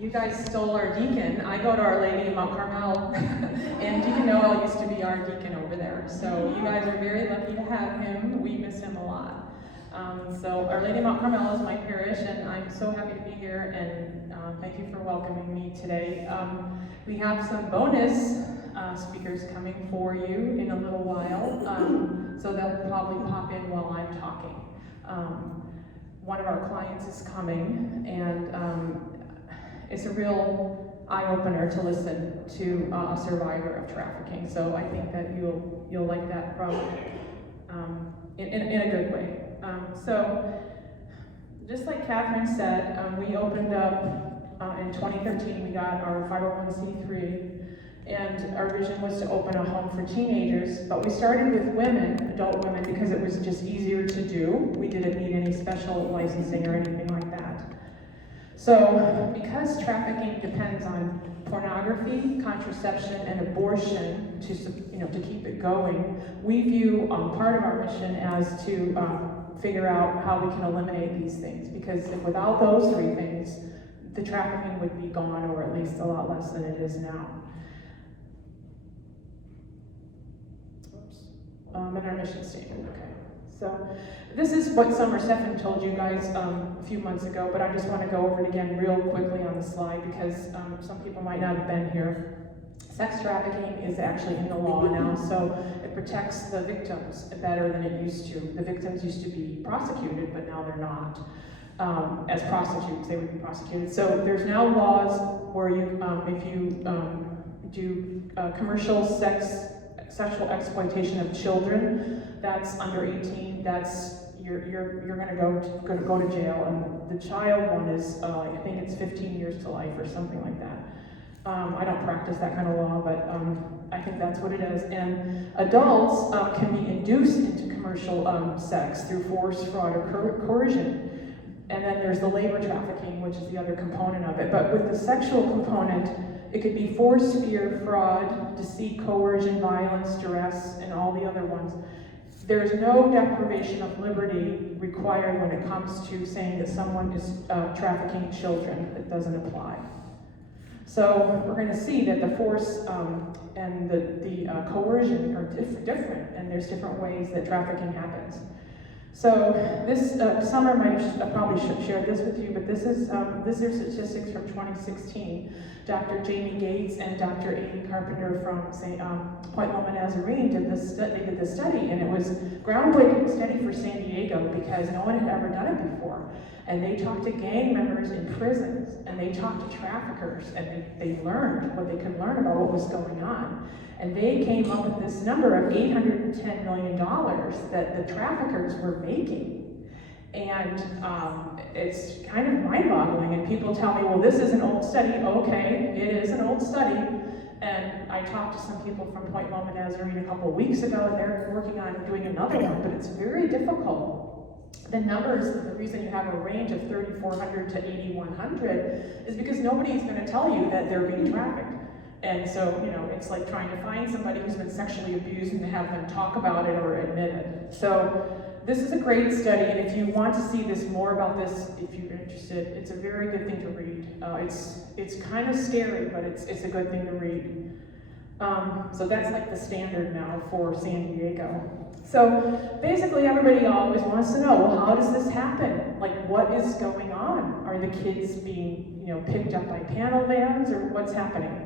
You guys stole our deacon. I go to Our Lady of Mount Carmel, and Deacon Noel used to be our deacon over there. So you guys are very lucky to have him. We miss him a lot. So Our Lady of Mount Carmel is my parish, and I'm so happy to be here, and thank you for welcoming me today. We have some bonus speakers coming for you in a little while, so they'll probably pop in while I'm talking. One of our clients is coming, and it's a real eye-opener to listen to a survivor of trafficking. So I think that you'll like that probably in a good way. So just like Catherine said, we opened up in 2013. We got our 501c3. And our vision was to open a home for teenagers, but we started with women, adult women, because it was just easier to do. We didn't need any special licensing or anything like that. So, because trafficking depends on pornography, contraception, and abortion to keep it going, we view part of our mission as to figure out how we can eliminate these things. Because if without those three things, the trafficking would be gone, or at least a lot less than it is now. In our mission statement, okay. So this is what Summer Stephan told you guys a few months ago, but I just want to go over it again real quickly on the slide because some people might not have been here. Sex trafficking is actually in the law now, so it protects the victims better than it used to. The victims used to be prosecuted, but now they're not. As prostitutes, they would be prosecuted. So there's now laws where you, if you do commercial sexual exploitation of children, that's under 18, that's you're going to go to jail, and the child one is I think it's 15 years to life or something like that. I don't practice that kind of law, but I think that's what it is. And adults can be induced into commercial sex through force, fraud, or coercion. And then there's the labor trafficking, which is the other component of it. But with the sexual component, it could be force, fear, fraud, deceit, coercion, violence, duress, and all the other ones. There's no deprivation of liberty required when it comes to saying that someone is trafficking children. It doesn't apply. So we're going to see that the force and the coercion are different, and there's different ways that trafficking happens. So this Summer might have probably shared this with you, but this is statistics from 2016. Dr. Jamie Gates and Dr. Amy Carpenter from Point Loma Nazarene did this study, and it was groundbreaking study for San Diego because no one had ever done it before. And they talked to gang members in prisons, and they talked to traffickers, and they learned what they could learn about what was going on. And they came up with this number of $810 million that the traffickers were making. And it's kind of mind-boggling, and people tell me, well, this is an old study. Okay, it is an old study. And I talked to some people from Point Loma Nazarene a couple of weeks ago, and they're working on doing another one, but it's very difficult. The numbers, the reason you have a range of 3,400 to 8,100 is because nobody's going to tell you that they're being trafficked. And so, it's like trying to find somebody who's been sexually abused and to have them talk about it or admit it. So this is a great study, and if you want to see more about this, if you're interested, it's a very good thing to read. It's kind of scary, but it's a good thing to read. So that's like the standard now for San Diego. So basically everybody always wants to know, well, how does this happen? Like, what is going on? Are the kids being, picked up by panel vans, or what's happening?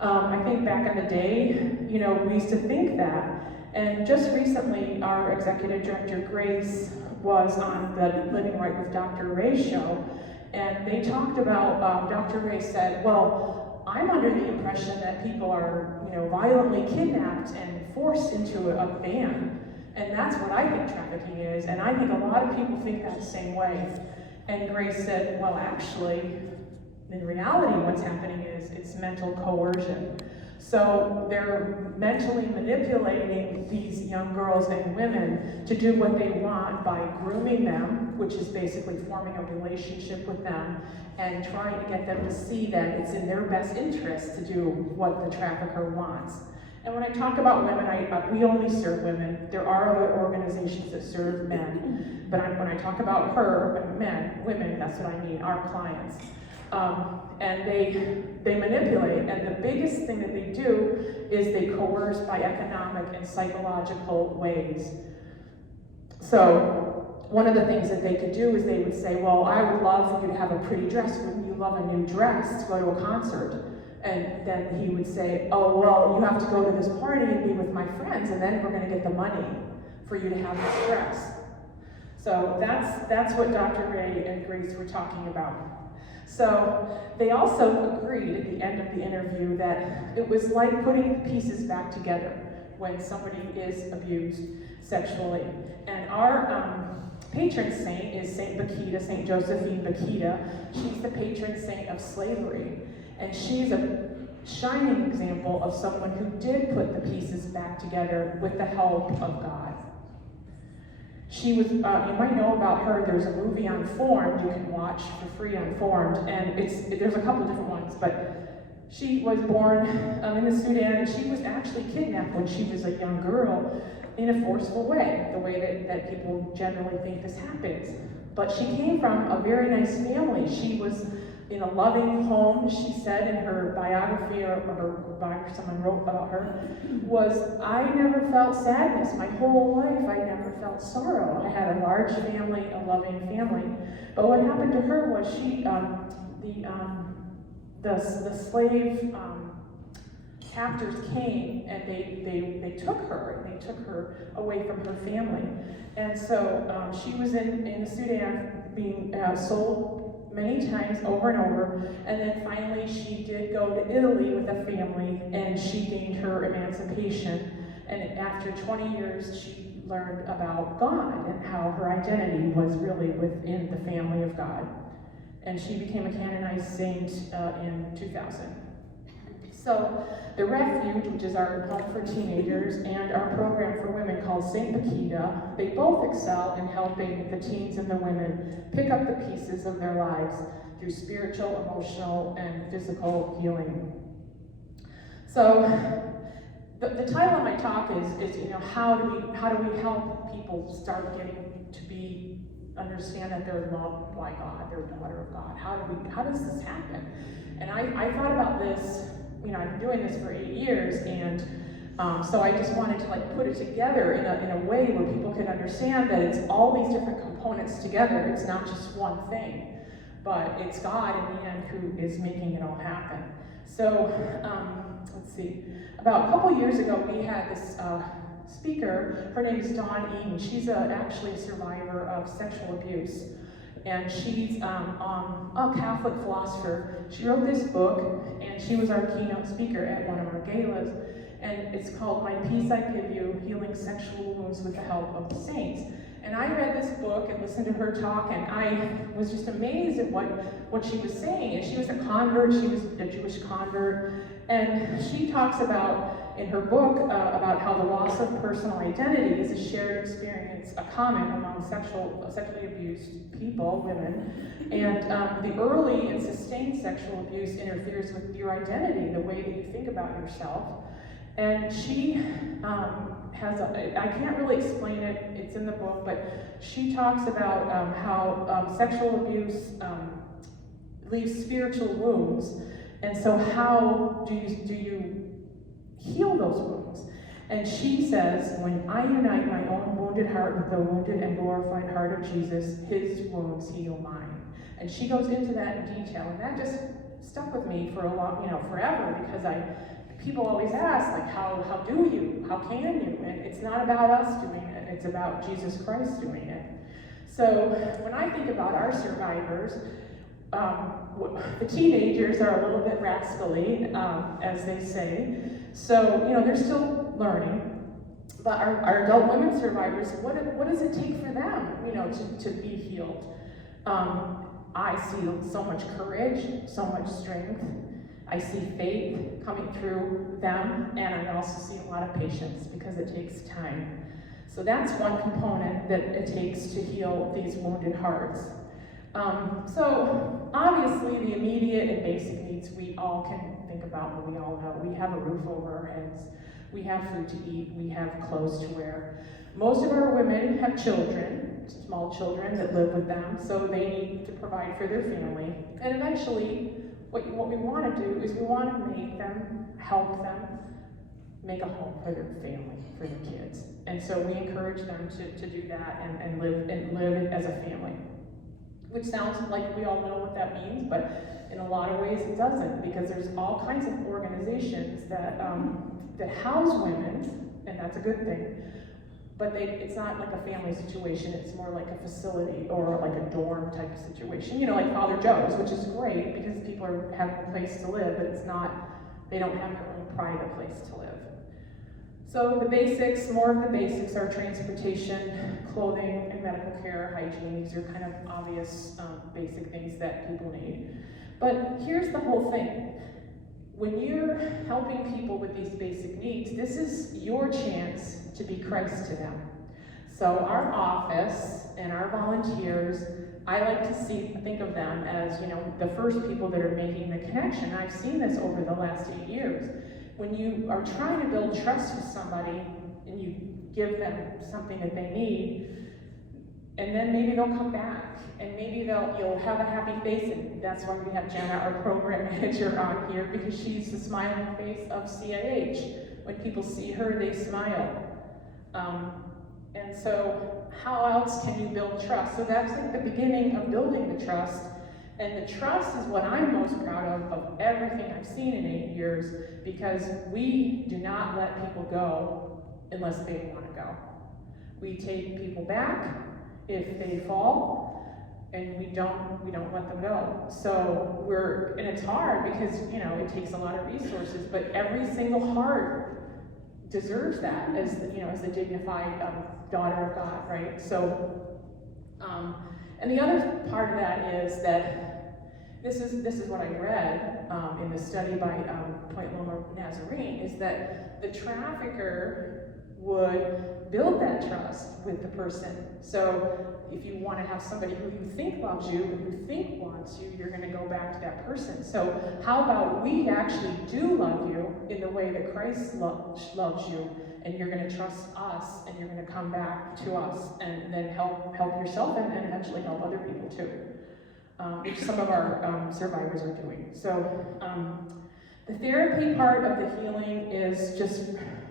I think back in the day, we used to think that. And just recently, our executive director, Grace, was on the Living Right with Dr. Ray show, and they talked about, Dr. Ray said, well, I'm under the impression that people are, violently kidnapped and forced into a van. And that's what I think trafficking is, and I think a lot of people think that the same way. And Grace said, well, actually, in reality, what's happening is it's mental coercion. So they're mentally manipulating these young girls and women to do what they want by grooming them, which is basically forming a relationship with them and trying to get them to see that it's in their best interest to do what the trafficker wants. And when I talk about women, we only serve women. There are other organizations that serve men, but when I talk about women, that's what I mean, our clients. And they manipulate, and the biggest thing that they do is they coerce by economic and psychological ways. So one of the things that they could do is they would say, well, I would love for you to have a pretty dress. Wouldn't you love a new dress to go to a concert? And then he would say, oh, well, you have to go to this party and be with my friends, and then we're going to get the money for you to have this dress. So that's what Dr. Ray and Grace were talking about. So they also agreed at the end of the interview that it was like putting the pieces back together when somebody is abused sexually. And our patron saint is Saint Bakita, Saint Josephine Bakita. She's the patron saint of slavery. And she's a shining example of someone who did put the pieces back together with the help of God. She was, you might know about her, there's a movie on Formed you can watch for free on Formed, and there's a couple different ones, but she was born in the Sudan, and she was actually kidnapped when she was a young girl in a forceful way, the way that people generally think this happens. But she came from a very nice family. She was in a loving home. She said in her biography, or her biography someone wrote about her, was, I never felt sadness. My whole life, I never felt sorrow. I had a large family, a loving family. But what happened to her was she, the slave captors came and they took her. They took her away from her family. And so she was in the Sudan being sold many times over and over, and then finally she did go to Italy with a family, and she gained her emancipation. And after 20 years, she learned about God and how her identity was really within the family of God. And she became a canonized saint in 2000. So the Refuge, which is our home for teenagers, and our program for women called Saint Bakita, they both excel in helping the teens and the women pick up the pieces of their lives through spiritual, emotional, and physical healing. So the title of my talk is how do we help people start getting to understand that they're loved by God, they're a daughter of God. How does this happen? And I thought about this. I've been doing this for 8 years, and so I just wanted to put it together in a way where people can understand that it's all these different components together. It's not just one thing, but it's God in the end who is making it all happen. So let's see. About a couple years ago, we had this speaker. Her name is Dawn Eden. She's actually a survivor of sexual abuse. And she's a Catholic philosopher. She wrote this book, and she was our keynote speaker at one of our galas. And it's called My Peace I Give You, Healing Sexual Wounds with the Help of the Saints. And I read this book and listened to her talk, and I was just amazed at what she was saying. And she was a convert, she was a Jewish convert. And she talks about, in her book, about how the loss of personal identity is a shared experience, a common among sexually abused people, women. And the early and sustained sexual abuse interferes with your identity, the way that you think about yourself. And she I can't really explain it, it's in the book, but she talks about how sexual abuse leaves spiritual wounds. And so how do you heal those wounds? And she says, when I unite my own wounded heart with the wounded and glorified heart of Jesus, his wounds heal mine. And she goes into that in detail, and that just stuck with me for forever, because people always ask, how do you? How can you? And it's not about us doing it, it's about Jesus Christ doing it. So when I think about our survivors, the teenagers are a little bit rascally, as they say. So, they're still learning. But our adult women survivors, what does it take for them, to be healed? I see so much courage, so much strength. I see faith coming through them, and I also see a lot of patience, because it takes time. So that's one component that it takes to heal these wounded hearts. So obviously the immediate and basic needs we all can think about, and we all know. We have a roof over our heads, we have food to eat, we have clothes to wear. Most of our women have children, small children that live with them, so they need to provide for their family. And eventually, what we want to do is we want to make them, help them, make a home for their family, for their kids. And so we encourage them to do that and live as a family. Which sounds like we all know what that means, but in a lot of ways it doesn't, because there's all kinds of organizations that house women, and that's a good thing, but it's not like a family situation, it's more like a facility or like a dorm type of situation. You know, like Father Joe's, which is great because people have a place to live, but it's not, they don't have their own private place to live. So the basics, more of the basics are transportation, clothing, and medical care, hygiene. These are kind of obvious basic things that people need. But here's the whole thing. When you're helping people with these basic needs, this is your chance to be Christ to them. So our office and our volunteers, I like to think of them as, you know, the first people that are making the connection. I've seen this over the last 8 years. When you are trying to build trust with somebody and you give them something that they need, and then maybe they'll come back, and maybe you'll have a happy face, and that's why we have Jenna, our program manager, on here, because she's the smiling face of CIH. When people see her, they smile. And so how else can you build trust? So that's like the beginning of building the trust. And the trust is what I'm most proud of everything I've seen in 8 years, because we do not let people go unless they want to go. We take people back if they fall, and we don't let them go. So and it's hard because, you know, it takes a lot of resources, but every single heart deserves that as a dignified daughter of God, right? So, and the other part of that is that this is what I read in the study by Point Loma Nazarene, is that the trafficker would build that trust with the person. So if you want to have somebody who you think loves you, who you think wants you, you're going to go back to that person. So how about we actually do love you in the way that Christ loves you, and you're going to trust us, and you're going to come back to us, and then help yourself, and eventually help other people too, which some of our survivors are doing. So the therapy part of the healing is just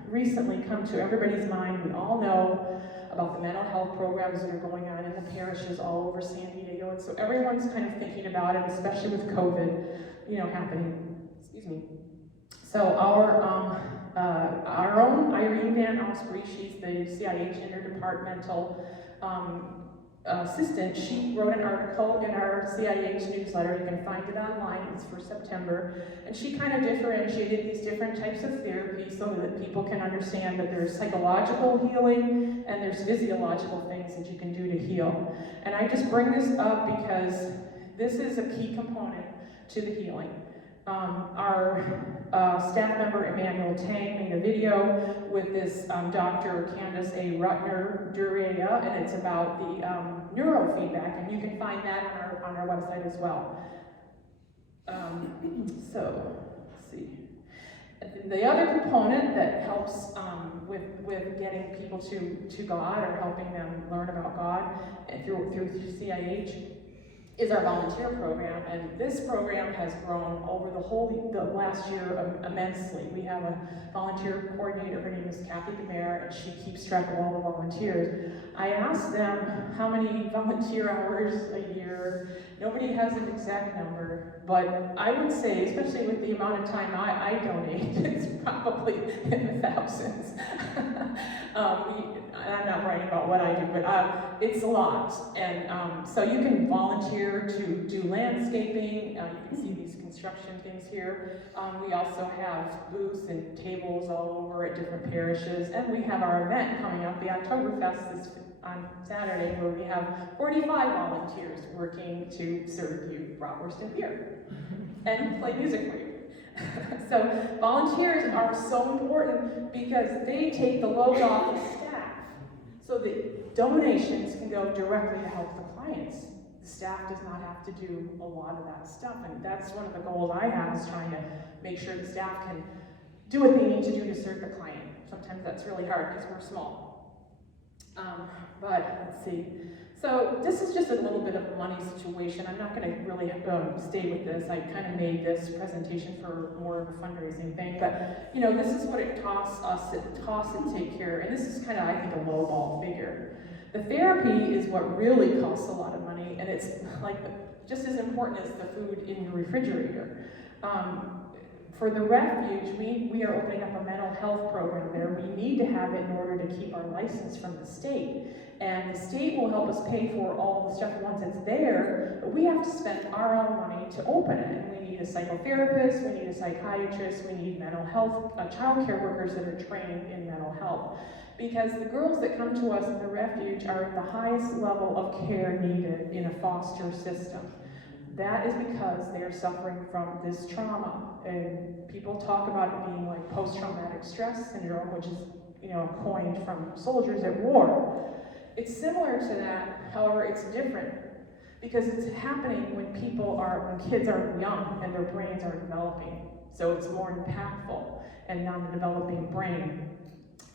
recently come to everybody's mind. We all know about the mental health programs that are going on in the parishes all over San Diego, and so everyone's kind of thinking about it, especially with COVID, happening. Excuse me. So our own Irene Van Osprey, she's the CIH interdepartmental assistant. She wrote an article in our CIH newsletter. You can find it online. It's for September. And she kind of differentiated these different types of therapy so that people can understand that there's psychological healing and there's physiological things that you can do to heal. And I just bring this up because this is a key component to the healing. Our staff member, Emmanuel Tang, made a video with this Dr. Candace A. Rutner-Durea, and it's about the neurofeedback, and you can find that on our website as well. So, let's see. The other component that helps with getting people to God, or helping them learn about God through CIH, is our volunteer program, and this program has grown over the last year immensely. We have a volunteer coordinator. Her name is Kathy DeMare, and she keeps track of all the volunteers. I asked them how many volunteer hours a year. Nobody has an exact number, but I would say, especially with the amount of time I donate, it's probably in the thousands. I'm not writing about what I do, but it's a lot. And so you can volunteer to do landscaping. You can see these construction things here. We also have booths and tables all over at different parishes. And we have our event coming up, the Oktoberfest, on Saturday, where we have 45 volunteers working to serve you bratwurst and beer and play music for you. So volunteers are so important because they take the load off the staff, so the donations can go directly to help the clients. The staff does not have to do a lot of that stuff, and that's one of the goals I have, is trying to make sure the staff can do what they need to do to serve the client. Sometimes that's really hard because we're small. But let's see. So this is just a little bit of a money situation. I'm not going to really stay with this. I kind of made this presentation for more of a fundraising thing. But you know, this is what it costs us to take care. And this is kind of, I think, a lowball figure. The therapy is what really costs a lot of money, and it's like just as important as the food in your refrigerator. For the refuge, we are opening up a mental health program there. We need to have it in order to keep our license from the state. And the state will help us pay for all the stuff once it's there, but we have to spend our own money to open it. And we need a psychotherapist, we need a psychiatrist, we need mental health, child care workers that are trained in mental health. Because the girls that come to us in the refuge are at the highest level of care needed in a foster system. That is because they're suffering from this trauma. And people talk about it being like post-traumatic stress syndrome, which is, you know, coined from soldiers at war. It's similar to that, however, it's different. Because it's happening when kids are young and their brains are developing. So it's more impactful and not a developing brain.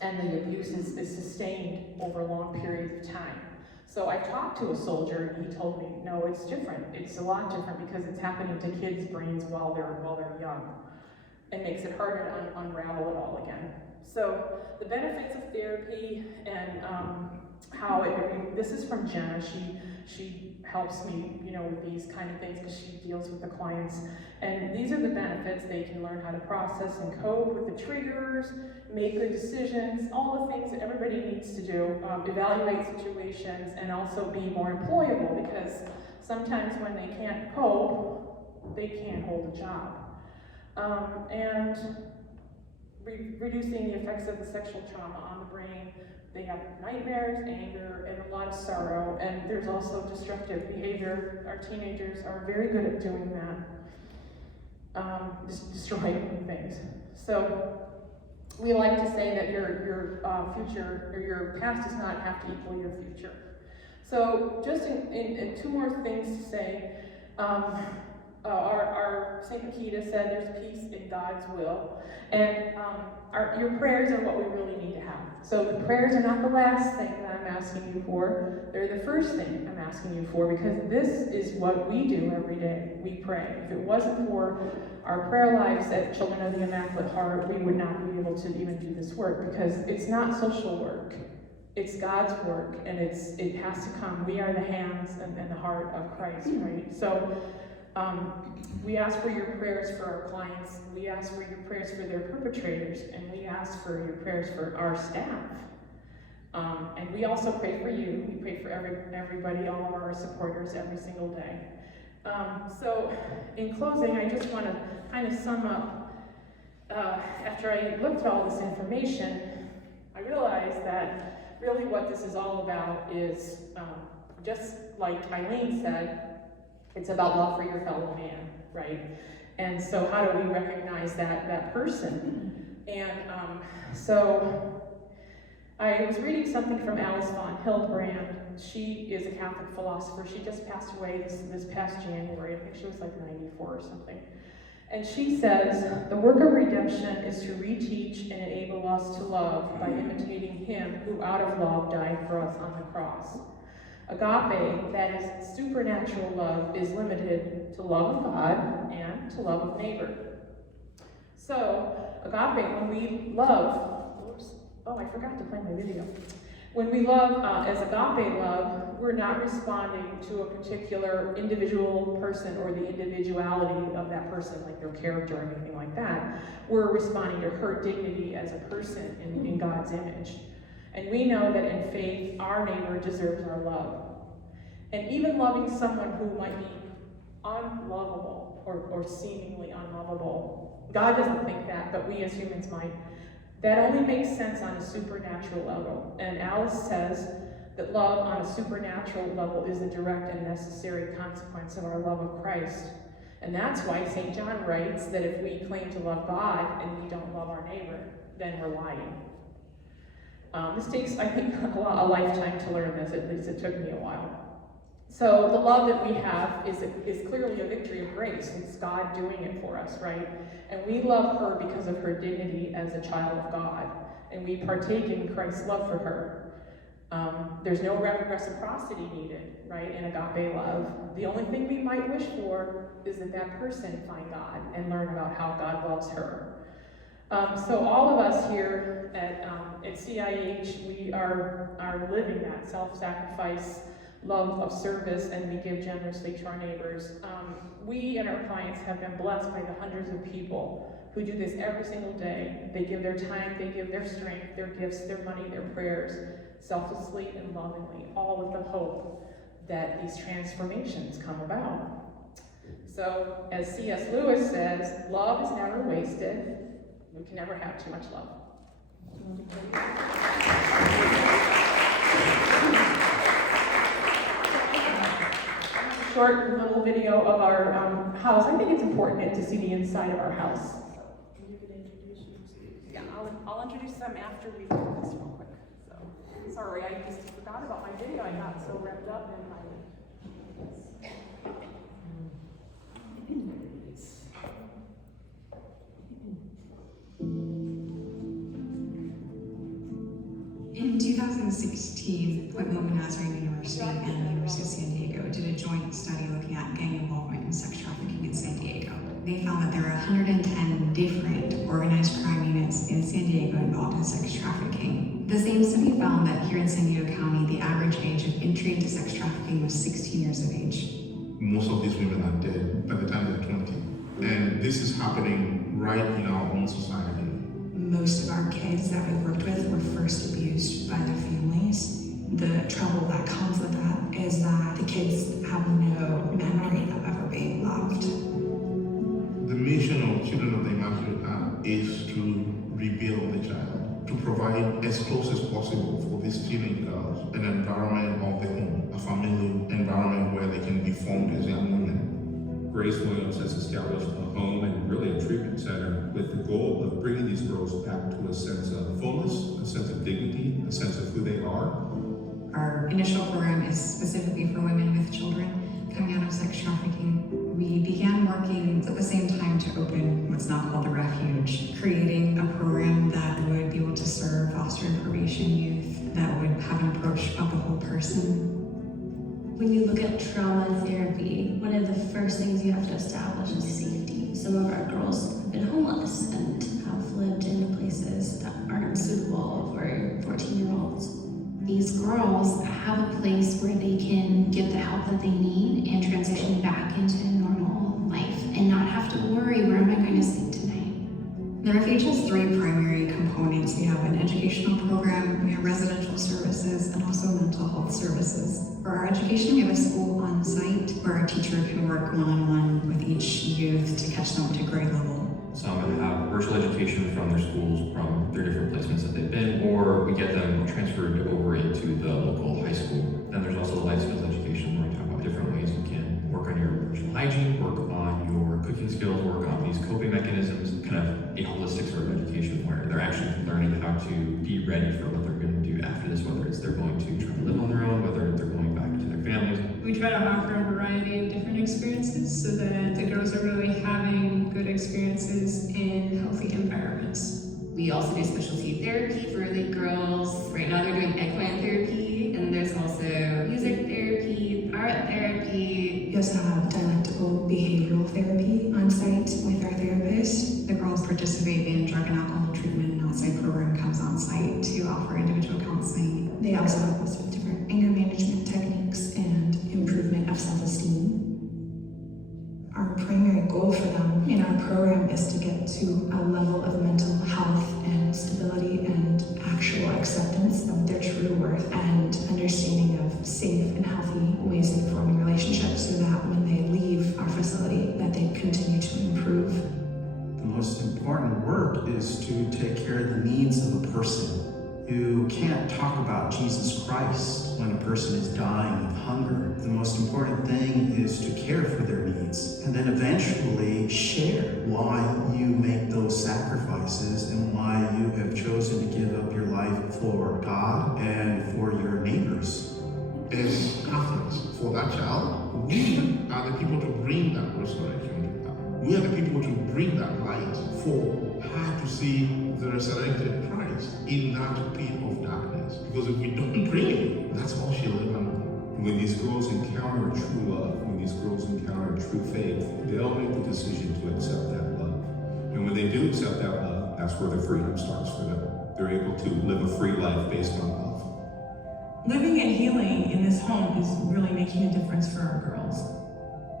And the abuse is sustained over long periods of time. So I talked to a soldier and he told me, no, it's different. It's a lot different because it's happening to kids' brains while they're young. It makes it harder to unravel it all again. So the benefits of therapy and this is from Jenna. She helps me, you know, with these kind of things because she deals with the clients. And these are the benefits. They can learn how to process and cope with the triggers, make good decisions, all the things that everybody needs to do, evaluate situations, and also be more employable, because sometimes when they can't cope, they can't hold a job. And reducing the effects of the sexual trauma on the brain. They have nightmares, anger, and a lot of sorrow, and there's also destructive behavior. Our teenagers are very good at doing that, destroying things. So we like to say that your future, or your past does not have to equal your future. So just in two more things to say, our St. Nikita said there's peace in God's will, and your prayers are what we really need to have. So the prayers are not the last thing that I'm asking you for, they're the first thing I'm asking you for, because this is what we do every day, we pray. If it wasn't for our prayer lives at Children of the Immaculate Heart, we would not be able to even do this work, because it's not social work. It's God's work, and it has to come. We are the hands and the heart of Christ, right? So we ask for your prayers for our clients, we ask for your prayers for their perpetrators, and we ask for your prayers for our staff. And we also pray for you. We pray for everybody, all of our supporters every single day. So in closing, I just want to kind of sum up. After I looked at all this information, I realized that really what this is all about is, just like Eileen said, it's about love for your fellow man, right? And so how do we recognize that person? And so I was reading something from Alice von Hildebrand. She is a Catholic philosopher. She just passed away this past January. I think she was like 94 or something. And she says, the work of redemption is to reteach and enable us to love by imitating him who out of love died for us on the cross. Agape, that is supernatural love, is limited to love of God and to love of neighbor. So, agape, when we love, I forgot to play my video. When we love as agape love, we're not responding to a particular individual person or the individuality of that person, like their character or anything like that. We're responding to her dignity as a person in God's image. And we know that in faith, our neighbor deserves our love. And even loving someone who might be unlovable or seemingly unlovable, God doesn't think that, but we as humans might. That only makes sense on a supernatural level. And Alice says that love on a supernatural level is a direct and necessary consequence of our love of Christ. And that's why St. John writes that if we claim to love God and we don't love our neighbor, then we're lying. This takes, I think, a lifetime to learn this. At least it took me a while. So the love that we have is clearly a victory of grace. It's God doing it for us, right? And we love her because of her dignity as a child of God. And we partake in Christ's love for her. There's no reciprocity needed, right, in agape love. The only thing we might wish for is that that person find God and learn about how God loves her. So all of us here at CIH, we are living that self-sacrifice, love of service, and we give generously to our neighbors. We and our clients have been blessed by the hundreds of people who do this every single day. They give their time, they give their strength, their gifts, their money, their prayers, selflessly and lovingly, all with the hope that these transformations come about. So, as C.S. Lewis says, love is never wasted. We can never have too much love. Short little video of our house. I think it's important to see the inside of our house. You can introduce yourself. Yeah, I'll introduce them after we do this real quick. So, sorry, I just forgot about my video. I got so wrapped up in my. In 2016, Whitman Nazarene University and the University of San Diego did a joint study looking at gang involvement in sex trafficking in San Diego. They found that there are 110 different organized crime units in San Diego involved in sex trafficking. The same study found that here in San Diego County, the average age of entry into sex trafficking was 16 years of age. Most of these women are dead by the time they're 20. And this is happening right in our own society. Most of our kids that we worked with were first abused by their families. The trouble that comes with that is that the kids have no memory of ever being loved. The mission of Children of the Immaculate Heart is to rebuild the child, to provide as close as possible for these teenage girls an environment of their home, a family environment where they can be formed as young women. Grace Williams has established a home and really a treatment center with the goal of bringing these girls back to a sense of fullness, a sense of dignity, a sense of who they are. Our initial program is specifically for women with children coming out of sex trafficking. We began working at the same time to open what's now called the Refuge, creating a program that would be able to serve foster and probation youth, that would have an approach of the whole person. When you look at trauma therapy, one of the first things you have to establish is safety. Some of our girls have been homeless and have lived in places that aren't suitable for 14-year-olds. These girls have a place where they can get the help that they need and transition back into normal life and not have to worry, where am I going to sleep tonight? The Refuge has three primary components. We have an educational program, we have residential services, and also mental health services. For our education, we have a school on site where our teacher can work one-on-one with each youth to catch them to grade level. Some have virtual education from their schools, from their different placements that they've been, or we get them transferred over into the local high school. Then there's also life skills education, where we talk about different ways you can work on your personal hygiene, work on your cooking skills, work on these coping mechanisms, kind of a holistic sort of education where they're actually learning how to be ready for what they're going to do after this, whether it's they're going to try to live on their own, whether they're going back to their families. We try to offer a variety of different experiences so that the girls are really having good experiences in healthy environments. We also do specialty therapy for the girls. Right now they're doing equine therapy, and there's also music therapy, art therapy. We also have dialectical behavioral therapy on site with our therapist. The girls participate in drug and alcohol treatment, and outside program comes on site to offer individual counseling. They also help us with different anger management techniques and improvement of self-esteem. Our primary goal for them in our program is to get to a level of mental health and stability and actual acceptance of their true worth and understanding of safe and healthy ways of forming relationships, so that when they leave our facility, that they continue to improve. The most important work is to take care of the needs of a person. You can't talk about Jesus Christ when a person is dying of hunger. The most important thing is to care for their needs and then eventually share why you make those sacrifices and why you have chosen to give up your life for God and for your neighbors. As Catholics, for that child, we are the people to bring that resurrection to God. We are the people to bring that light for hard to see the resurrected Christ in that pit of darkness. Because if we don't bring it, that's all she'll ever know. When these girls encounter true love, when these girls encounter true faith, they'll make the decision to accept that love. And when they do accept that love, that's where the freedom starts for them. They're able to live a free life based on love. Living and healing in this home is really making a difference for our girls.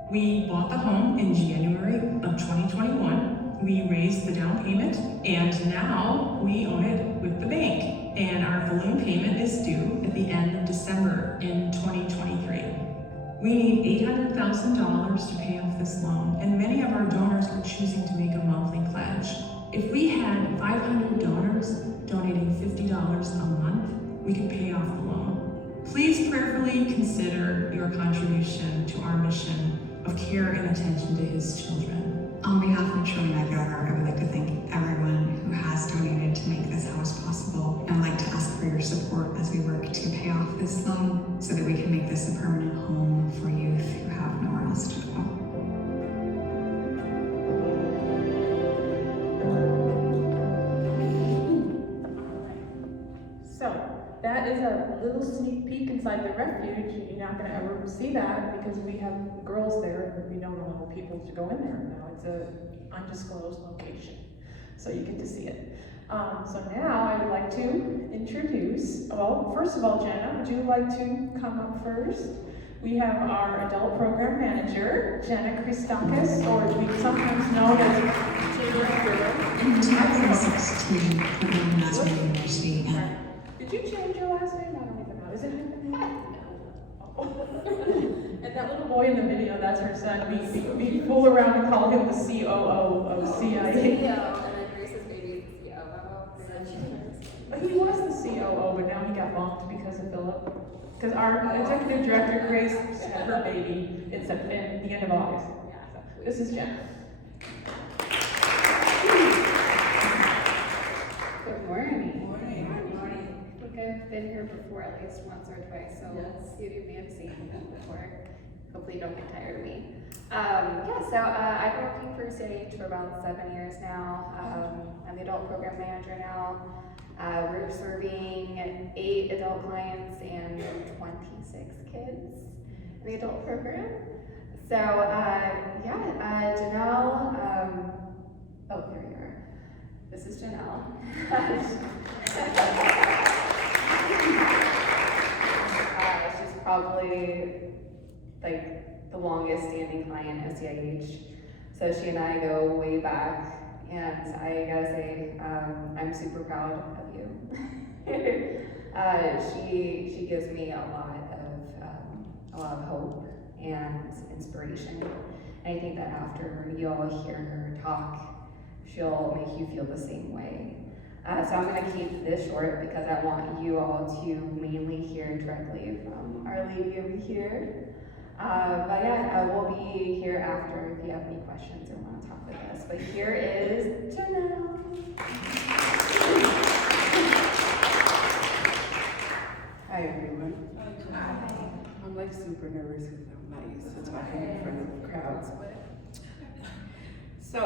We bought the home in January of 2021. We raised the down payment, and now we own it with the bank. And our balloon payment is due at the end of December in 2023. We need $800,000 to pay off this loan, and many of our donors are choosing to make a monthly pledge. If we had 500 donors donating $50 a month, we could pay off the loan. Please prayerfully consider your contribution to our mission of care and attention to His children. On behalf of Children at Gather, I would like to thank everyone who has donated to make this house possible. And I'd like to ask for your support as we work to pay off this loan so that we can make this a permanent home for youth who have nowhere else to go. So that is a little sneak peek inside the refuge. You're not going to ever see that because we have girls there and we don't allow people to go in there now. It's an undisclosed location, so you get to see it. So now I would like to introduce, well, first of all, Jenna, would you like to come up first? We have our adult program manager, Jenna Christakis, or we sometimes know as In 2016, I went to Nazareth University and Did you change your last name? I don't even know. Is it hyphenated? Oh. And that little boy in the video, that's her son. We fool around and call him the COO of CIA. He was the COO, but now he got bumped because of Philip. Because our executive director, Grace, had her baby in the end of August. So, this is Jen. Good morning. I think I've been here before at least once or twice, so you may have seen me before. Hopefully you don't get tired of me. I've been working for CIH for about 7 years now. I'm the adult program manager now. We're serving 8 adult clients and 26 kids in the adult program. So, Janelle, oh, there we are. This is Janelle. She's probably like the longest standing client of CIH. So she and I go way back. And I gotta say, I'm super proud of you. She gives me a lot of hope and inspiration. And I think that after you all hear her talk, she'll make you feel the same way. So I'm gonna keep this short because I want you all to mainly hear directly from Our Lady over here. We'll be here after if you have any questions or want to talk with us. But here is Janelle. Hi everyone. Hi. I'm like super nervous because I'm not used to talking in front of crowds. So,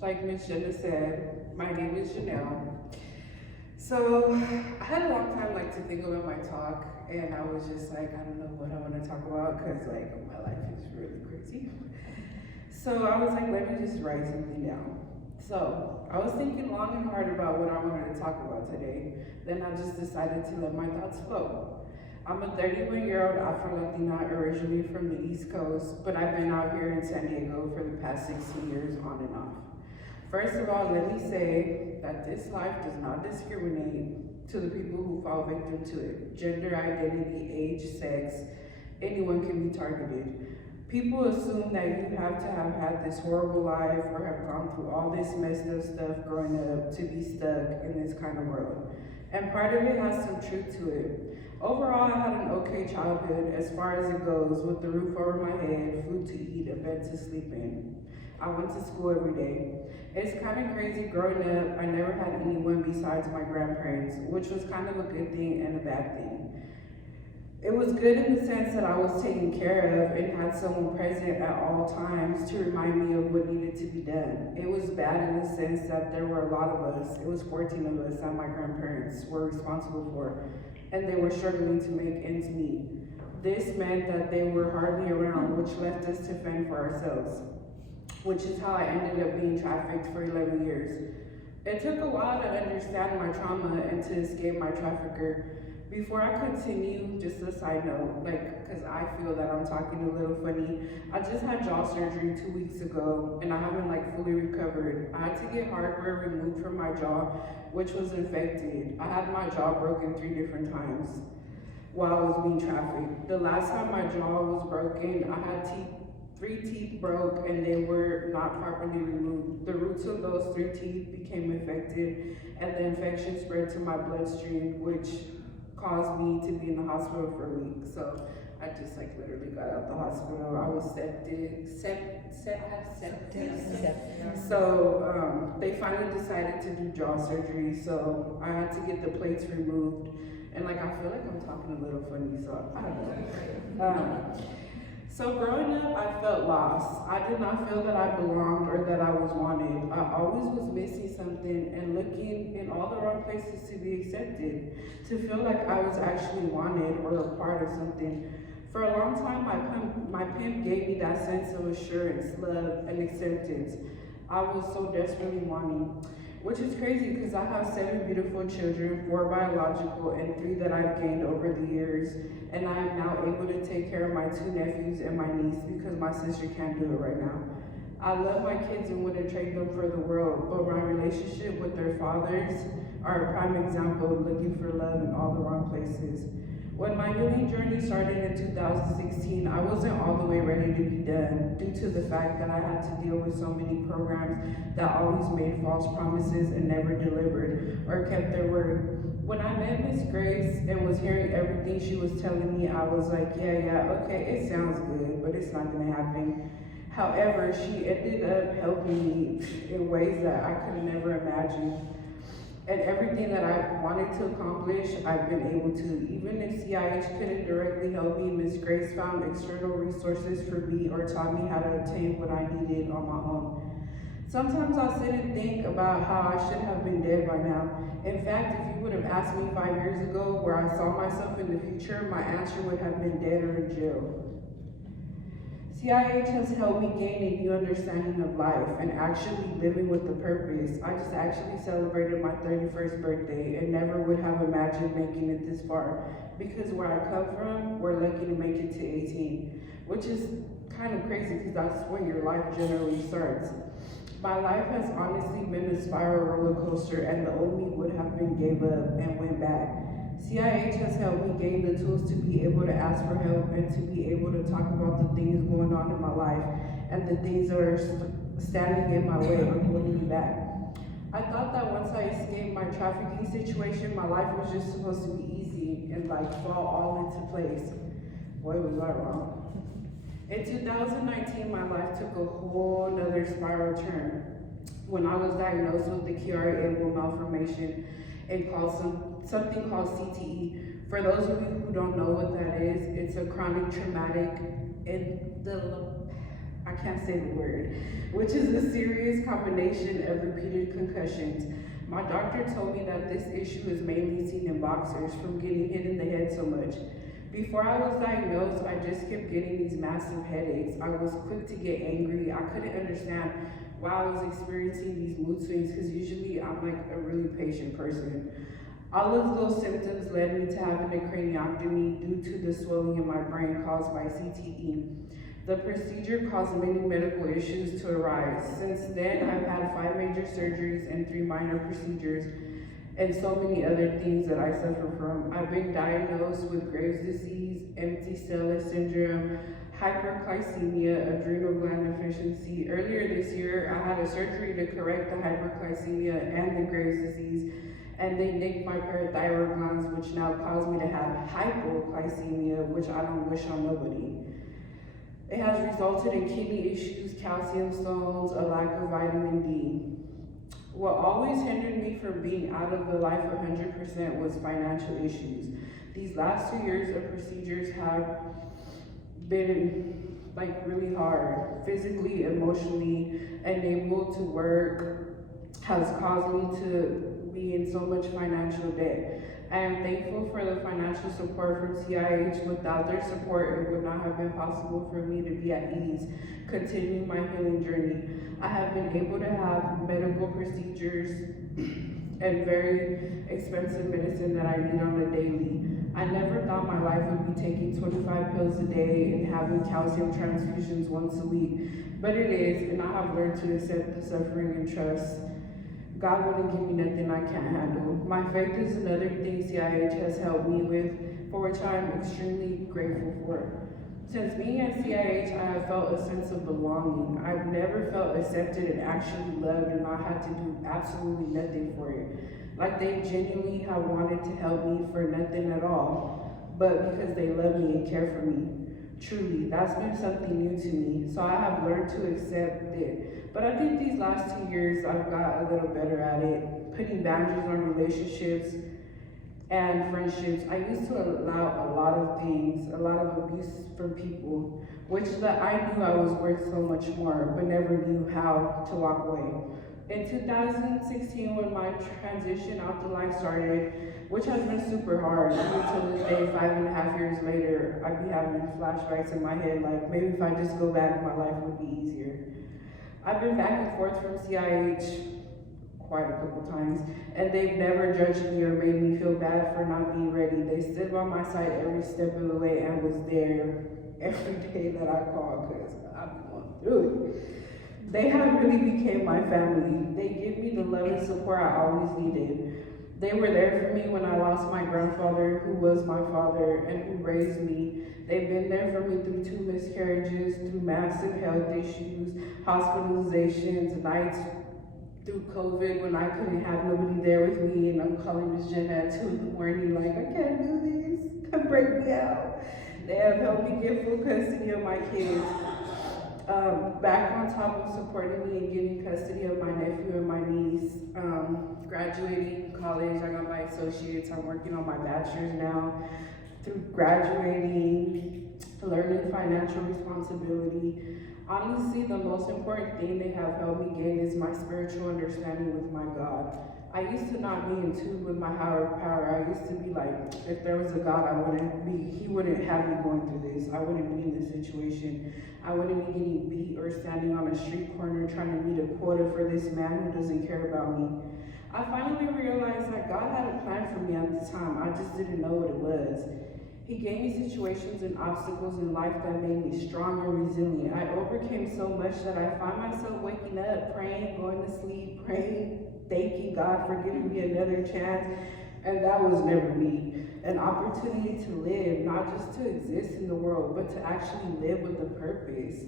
like Ms. Jenna said, my name is Janelle. So I had a long time to think about my talk, and I was just like, I don't know what I want to talk about because my life is really crazy. So I was like, let me just write something down. So I was thinking long and hard about what I wanted to talk about today. Then I just decided to let my thoughts flow. I'm a 31-year-old Afro-Latina originally from the East Coast, but I've been out here in San Diego for the past 16 years on and off. First of all, let me say that this life does not discriminate to the people who fall victim to it. Gender identity, age, sex, anyone can be targeted. People assume that you have to have had this horrible life or have gone through all this messed up stuff growing up to be stuck in this kind of world. And part of it has some truth to it. Overall, I had an okay childhood as far as it goes, with the roof over my head, food to eat, a bed to sleep in. I went to school every day. It's kind of crazy growing up. I never had anyone besides my grandparents, which was kind of a good thing and a bad thing. It was good in the sense that I was taken care of and had someone present at all times to remind me of what needed to be done. It was bad in the sense that there were a lot of us, it was 14 of us that my grandparents were responsible for, and they were struggling to make ends meet. This meant that they were hardly around, which left us to fend for ourselves, which is how I ended up being trafficked for 11 years. It took a while to understand my trauma and to escape my trafficker. Before I continue, just a side note, because I feel that I'm talking a little funny, I just had jaw surgery 2 weeks ago, and I haven't fully recovered. I had to get hardware removed from my jaw, which was infected. I had my jaw broken 3 different times while I was being trafficked. The last time my jaw was broken, I had 3 teeth broke, and they were not properly removed. The roots of those 3 teeth became infected, and the infection spread to my bloodstream, which caused me to be in the hospital for a week. So I just literally got out the hospital. I was septic. So they finally decided to do jaw surgery. So I had to get the plates removed. And I feel like I'm talking a little funny, so I don't know. So growing up, I felt lost. I did not feel that I belonged or that I was wanted. I always was missing something and looking in all the wrong places to be accepted, to feel like I was actually wanted or a part of something. For a long time, my pimp gave me that sense of assurance, love, and acceptance I was so desperately wanting. Which is crazy because I have 7 beautiful children, 4 biological and 3 that I've gained over the years. And I am now able to take care of my 2 nephews and my niece because my sister can't do it right now. I love my kids and wouldn't trade them for the world, but my relationship with their fathers are a prime example of looking for love in all the wrong places. When my healing journey started in 2016, I wasn't all the way ready to be done due to the fact that I had to deal with so many programs that always made false promises and never delivered or kept their word. When I met Miss Grace and was hearing everything she was telling me, I was like, yeah, okay, it sounds good, but it's not gonna happen. However, she ended up helping me in ways that I could never imagine. And everything that I wanted to accomplish, I've been able to. Even if CIH couldn't directly help me, Miss Grace found external resources for me or taught me how to obtain what I needed on my own. Sometimes I sit and think about how I should have been dead by now. In fact, if you would have asked me 5 years ago where I saw myself in the future, my answer would have been dead or in jail. CIH has helped me gain a new understanding of life and actually living with a purpose. I just actually celebrated my 31st birthday and never would have imagined making it this far because where I come from, we're lucky to make it to 18, which is kind of crazy because that's when your life generally starts. My life has honestly been a spiral roller coaster and the old me would have been gave up and went back. CIH has helped me gain the tools to be able to ask for help and to be able to talk about the things going on in my life and the things that are standing in my way or holding me back. I thought that once I escaped my trafficking situation, my life was just supposed to be easy and fall all into place. Boy, was I wrong. In 2019, my life took a whole nother spiral turn when I was diagnosed with the Chiari-Abel malformation and something called CTE. For those of you who don't know what that is, it's a chronic traumatic I can't say the word, which is a serious combination of repeated concussions. My doctor told me that this issue is mainly seen in boxers from getting hit in the head so much. Before I was diagnosed, I just kept getting these massive headaches. I was quick to get angry. I couldn't understand why I was experiencing these mood swings because usually I'm a really patient person. All of those symptoms led me to having a craniotomy due to the swelling in my brain caused by CTE. The procedure caused many medical issues to arise. Since then, I've had 5 major surgeries and 3 minor procedures and so many other things that I suffer from. I've been diagnosed with Graves' disease, empty stella syndrome, hyperglycemia, adrenal gland deficiency. Earlier this year, I had a surgery to correct the hyperglycemia and the Graves' disease, and they nicked my parathyroid glands, which now cause me to have hypoglycemia, which I don't wish on nobody. It has resulted in kidney issues, calcium stones, a lack of vitamin D. What always hindered me from being out of the life 100% was financial issues. These last 2 years of procedures have been like really hard, physically, emotionally, unable to work, has caused me to be in so much financial debt. I am thankful for the financial support from CIH. Without their support, it would not have been possible for me to be at ease, continuing my healing journey. I have been able to have medical procedures and very expensive medicine that I need on a daily. I never thought my life would be taking 25 pills a day and having calcium transfusions once a week, but it is, and I have learned to accept the suffering and trust. God wouldn't give me nothing I can't handle. My faith is another thing CIH has helped me with, for which I am extremely grateful for. Since being at CIH, I have felt a sense of belonging. I've never felt accepted and actually loved and not had to do absolutely nothing for it. Like they genuinely have wanted to help me for nothing at all, but because they love me and care for me. Truly, that's been something new to me, so I have learned to accept it. But I think these last 2 years, I've got a little better at it, putting boundaries on relationships and friendships. I used to allow a lot of things, a lot of abuse from people, which that I knew I was worth so much more, but never knew how to walk away. In 2016, when my transition out the life started, which has been super hard, even to this day, 5.5 years later, I'd be having flashbacks in my head, like maybe if I just go back, my life would be easier. I've been back and forth from CIH quite a couple times, and they've never judged me or made me feel bad for not being ready. They stood by my side every step of the way and was there every day that I called, because I've been going through it. They have really became my family. They give me the love and support I always needed. They were there for me when I lost my grandfather, who was my father and who raised me. They've been there for me through 2 miscarriages, through massive health issues, hospitalizations, nights through COVID when I couldn't have nobody there with me, and I'm calling Miss Jenna at 2 in the morning like, I can't do this, come break me out. They have helped me get full custody of my kids. Back on top of supporting me and getting custody of my nephew and my niece, graduating college, I got my associates, I'm working on my bachelor's now. Through graduating, learning financial responsibility. Honestly, the most important thing they have helped me gain is my spiritual understanding with my God. I used to not be in tune with my higher power. I used to be like, if there was a God, he wouldn't have me going through this. I wouldn't be in this situation. I wouldn't be getting beat or standing on a street corner trying to meet a quota for this man who doesn't care about me. I finally realized that God had a plan for me at the time. I just didn't know what it was. He gave me situations and obstacles in life that made me strong and resilient. I overcame so much that I find myself waking up, praying, going to sleep, praying, thanking God for giving me another chance. And that was never me. An opportunity to live, not just to exist in the world, but to actually live with a purpose.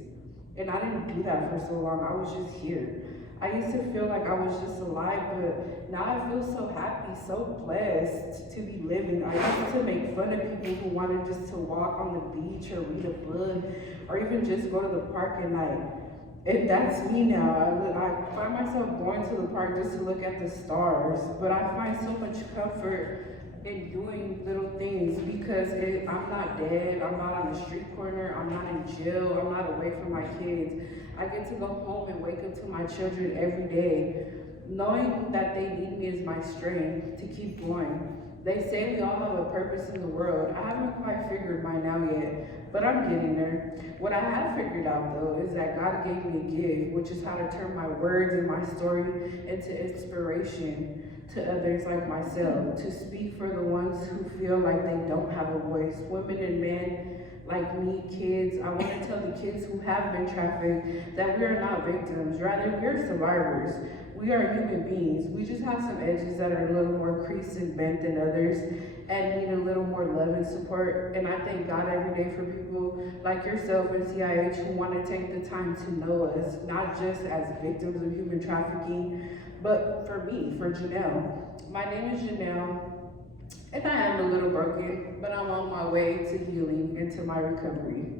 And I didn't do that for so long. I was just here. I used to feel like I was just alive, but now I feel so happy, so blessed to be living. I used to make fun of people who wanted just to walk on the beach or read a book or even just go to the park at night. And that's me now. I find myself going to the park just to look at the stars, but I find so much comfort in doing little things because I'm not dead, I'm not on the street corner, I'm not in jail, I'm not away from my kids. I get to go home and wake up to my children every day, knowing that they need me is my strength to keep going. They say we all have a purpose in the world. I haven't quite figured mine out yet, but I'm getting there. What I have figured out though is that God gave me a gift, which is how to turn my words and my story into inspiration to others like myself, to speak for the ones who feel like they don't have a voice, women and men like me, kids. I want to tell the kids who have been trafficked that we are not victims, rather we're survivors. We are human beings. We just have some edges that are a little more creased and bent than others and need a little more love and support. And I thank God every day for people like yourself and CIH who want to take the time to know us, not just as victims of human trafficking, but for me, for Janelle. My name is Janelle, and I am a little broken, but I'm on my way to healing and to my recovery.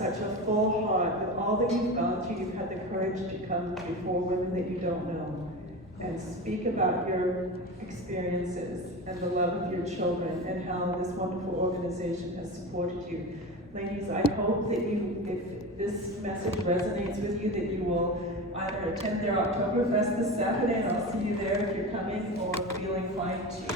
such a full heart. With all that you've gone through, you've had the courage to come before women that you don't know and speak about your experiences and the love of your children and how this wonderful organization has supported you. Ladies, I hope that you, if this message resonates with you, that you will either attend their Oktoberfest this Saturday, and I'll see you there if you're coming, or feel inclined to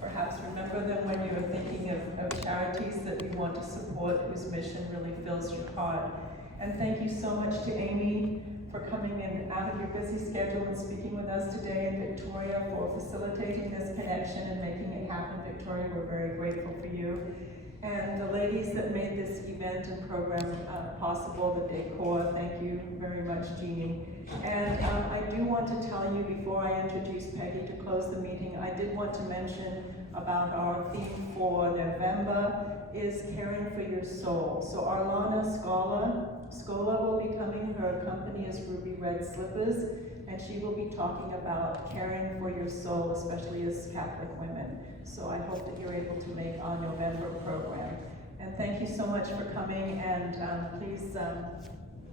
perhaps remember them when you're thinking of charities that you want to support, whose mission really fills your heart. And thank you so much to Amy for coming in out of your busy schedule and speaking with us today, and Victoria for facilitating this connection and making it happen. Victoria, we're very grateful for you. And the ladies that made this event and program possible, the decor, thank you very much, Jeannie. And I do want to tell you, before I introduce Peggy to close the meeting, I did want to mention about our theme for November is caring for your soul. So Arlana Scola will be coming. Her company is Ruby Red Slippers, and she will be talking about caring for your soul, especially as Catholic women. So I hope that you're able to make our November program. And thank you so much for coming, and please,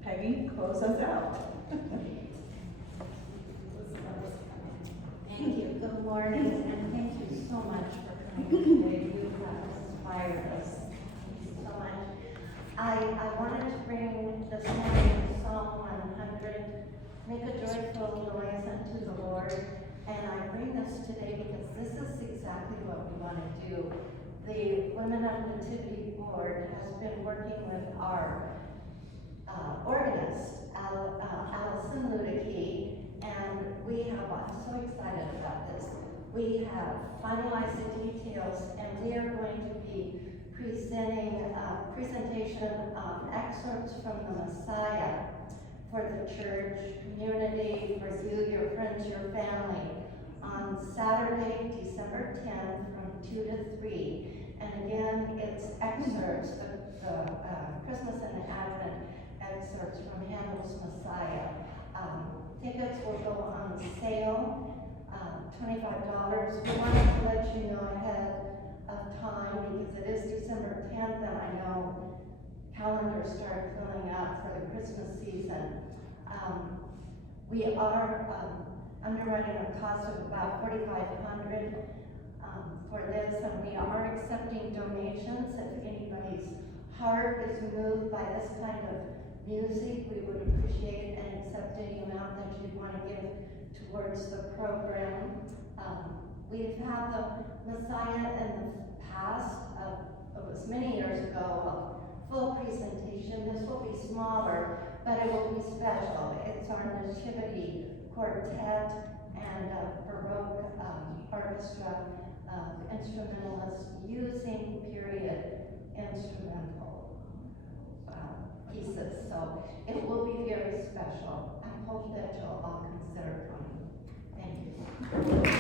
Peggy, close us out. Thank you. Good morning, and thank you so much for coming today. You have inspired us. Thank you so much. I wanted to bring this morning Psalm 100, make a joyful noise unto the Lord. And I bring this today because this is exactly what we want to do. The Women of Nativity Board has been working with our organist, Allison Ludicky, and I'm so excited about this. We have finalized the details, and we are going to be presenting a presentation of excerpts from the Messiah for the church, community, for you, your friends, your family, on Saturday, December 10th from 2 to 3. And again, it's excerpts, the Christmas and Advent excerpts from Handel's Messiah. Tickets will go on sale, $25. We wanted to let you know ahead of time because it is December 10th, and I know calendars start filling up for the Christmas season. We are underwriting a cost of about $4,500 for this, and we are accepting donations. If anybody's heart is moved by this kind of music, we would appreciate and accept any amount that you want to give towards the program. We've had the Messiah in the past, it was many years ago, a full presentation. This will be smaller, but it will be special. It's our Nativity Quartet and Baroque orchestra instrumentalists using period instrumental pieces. So it will be very special. I hope that you'll all consider coming. Thank you.